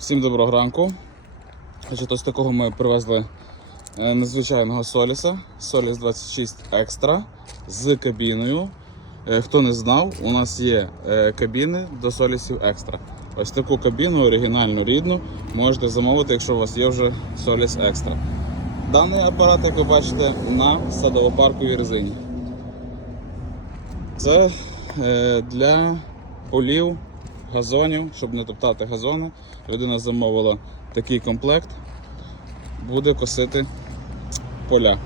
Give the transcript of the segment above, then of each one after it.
Всім доброго ранку. Ось такого ми привезли е, незвичайного Соліса. Соліс 26 Extra з кабіною. Е, Хто не знав, у нас є е, кабіни до Солісів Extra. Ось таку кабіну оригінальну рідну можете замовити, якщо у вас є вже Соліс Extra. Даний апарат, як ви бачите, на садово-парковій резині. Це для полів, газонів, щоб не топтати газони. Людина замовила такий комплект, буде косити поля.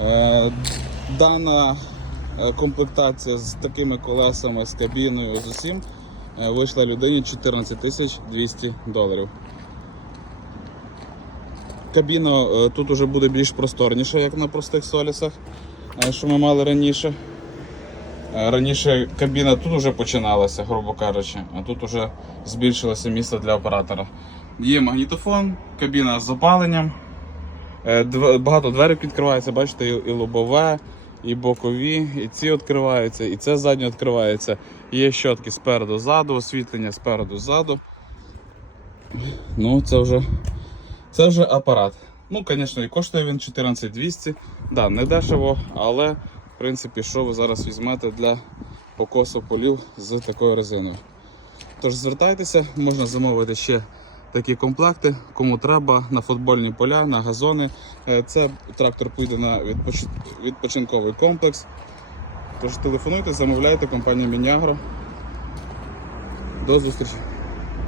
Е, дана е, комплектація з такими колесами, з кабіною, з усім е, вийшла людині 14 тисяч 200 доларів. Кабіна тут уже буде більш просторніша, як на простих солісах, що ми мали раніше. Е, Раніше кабіна тут вже починалася, грубо кажучи, а тут вже збільшилося місце для оператора. Є магнітофон, кабіна з опаленням. Е, Багато дверей відкривається, бачите, і лобове, і бокові, і ці відкриваються, і це заднє відкривається. Є щотки спереду ззаду, освітлення спереду ззаду. Ну, це вже, це вже апарат. Ну, звісно, і коштує він 14200. Да, не дешево, але принципі, що ви зараз візьмете для покосу полів з такою резиною. Тож звертайтеся, можна замовити ще такі комплекти, кому треба на футбольні поля, на газони. Е, Це трактор піде на відпоч- відпочинковий комплекс. Тож телефонуйте, замовляйте компанія Мінягро. До зустрічі!